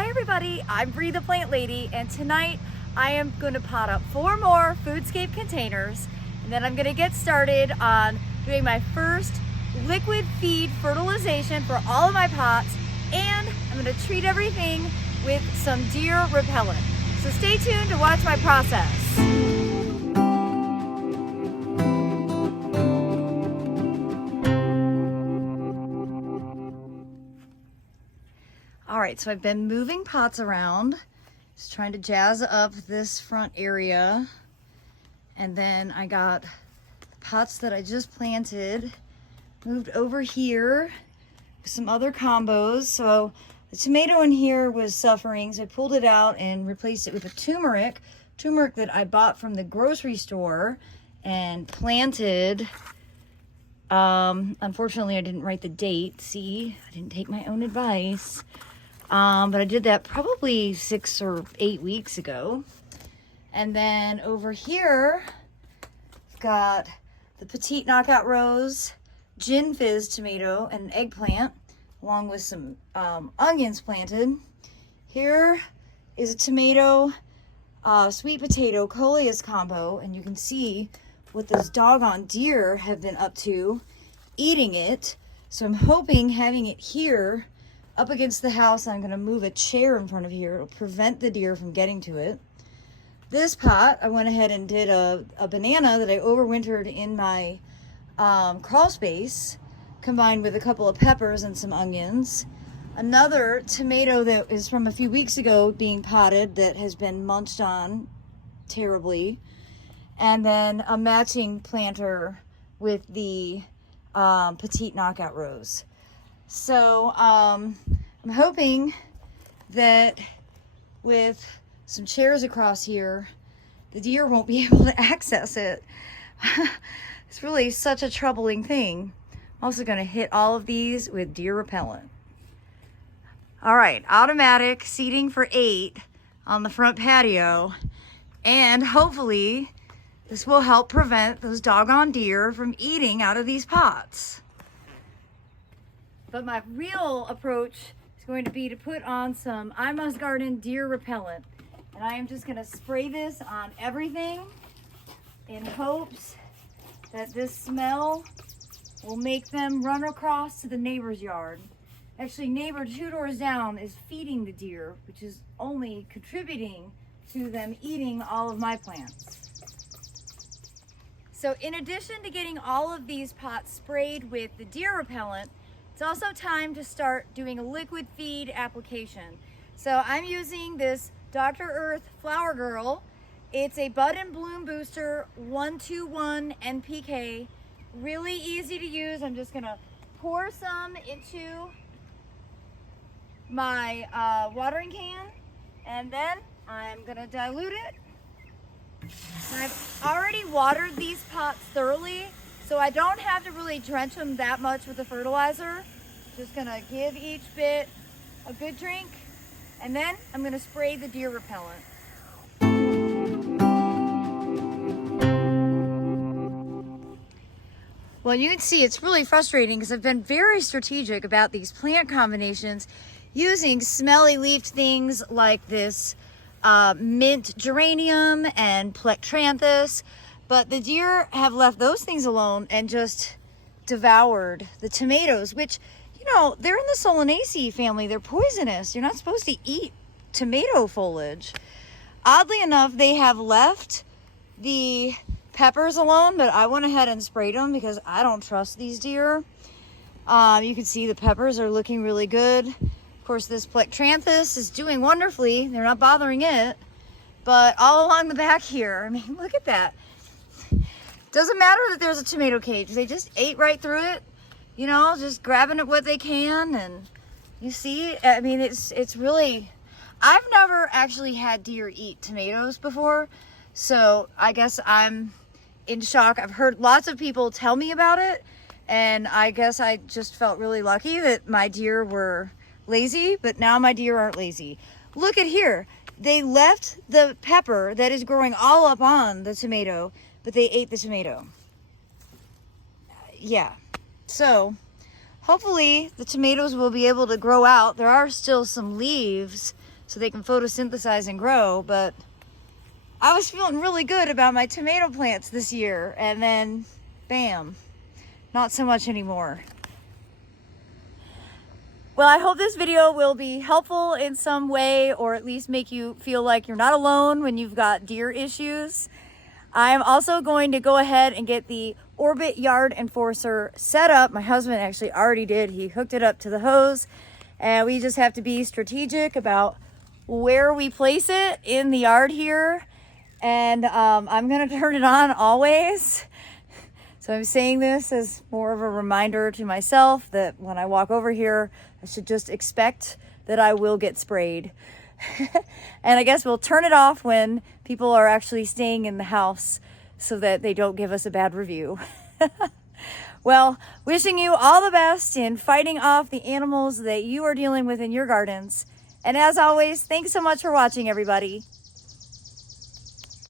Hi everybody, I'm Bree the Plant Lady, and tonight I am going to pot up 4 more Foodscape containers, and then I'm going to get started on doing my first liquid feed fertilization for all of my pots, and I'm going to treat everything with some deer repellent. So stay tuned to watch my process. All right, so I've been moving pots around, just trying to jazz up this front area. And then I got pots that I just planted, moved over here with some other combos. So the tomato in here was suffering, so I pulled it out and replaced it with a turmeric that I bought from the grocery store and planted. Unfortunately, I didn't write the date. See, I didn't take my own advice. But I did that probably 6 or 8 weeks ago. And then over here, I've got the Petite Knockout Rose, Gin Fizz tomato, and an eggplant, along with some onions planted. Here is a tomato, sweet potato, coleus combo, and you can see what those doggone deer have been up to, eating it. So I'm hoping having it here up against the house, I'm going to move a chair in front of here. It'll prevent the deer from getting to it. This pot, I went ahead and did a banana that I overwintered in my crawl space, combined with a couple of peppers and some onions. Another tomato that is from a few weeks ago being potted that has been munched on terribly. And then a matching planter with the Petite Knockout Rose. So I'm hoping that with some chairs across here, the deer won't be able to access it. It's really such a troubling thing. I'm also going to hit all of these with deer repellent. All right, automatic seating for 8 on the front patio, and hopefully this will help prevent those doggone deer from eating out of these pots. But my real approach is going to be to put on some I Must Garden deer repellent. And I am just going to spray this on everything in hopes that this smell will make them run across to the neighbor's yard. Actually, neighbor 2 doors down is feeding the deer, which is only contributing to them eating all of my plants. So in addition to getting all of these pots sprayed with the deer repellent, it's also time to start doing a liquid feed application. So I'm using this Dr. Earth Flower Girl. It's a Bud and Bloom Booster 121 NPK. Really easy to use. I'm just gonna pour some into my watering can, and then I'm gonna dilute it. And I've already watered these pots thoroughly, so I don't have to really drench them that much with the fertilizer. Just gonna give each bit a good drink, and then I'm gonna spray the deer repellent. Well, you can see it's really frustrating because I've been very strategic about these plant combinations, using smelly leafed things like this mint geranium and plectranthus, but the deer have left those things alone and just devoured the tomatoes, which, you know, they're in the Solanaceae family. They're poisonous. You're not supposed to eat tomato foliage. Oddly enough, they have left the peppers alone, but I went ahead and sprayed them because I don't trust these deer. You can see the peppers are looking really good. Of course, this plectranthus is doing wonderfully. They're not bothering it. But all along the back here, I mean, look at that. Doesn't matter that there's a tomato cage. They just ate right through it, you know, just grabbing at what they can. And you see, I mean, it's really, I've never actually had deer eat tomatoes before, so I guess I'm in shock. I've heard lots of people tell me about it, and I guess I just felt really lucky that my deer were lazy, but now my deer aren't lazy. Look at here. They left the pepper that is growing all up on the tomato, but they ate the tomato. Yeah. So hopefully the tomatoes will be able to grow out. There are still some leaves so they can photosynthesize and grow, but I was feeling really good about my tomato plants this year, and then bam, not so much anymore. Well, I hope this video will be helpful in some way, or at least make you feel like you're not alone when you've got deer issues. I'm also going to go ahead and get the Orbit Yard Enforcer set up. My husband actually already did. He hooked it up to the hose, and we just have to be strategic about where we place it in the yard here. And I'm gonna turn it on always. So I'm saying this as more of a reminder to myself that when I walk over here, I should just expect that I will get sprayed. And I guess we'll turn it off when people are actually staying in the house so that they don't give us a bad review. Well, wishing you all the best in fighting off the animals that you are dealing with in your gardens. And as always, thanks so much for watching, everybody.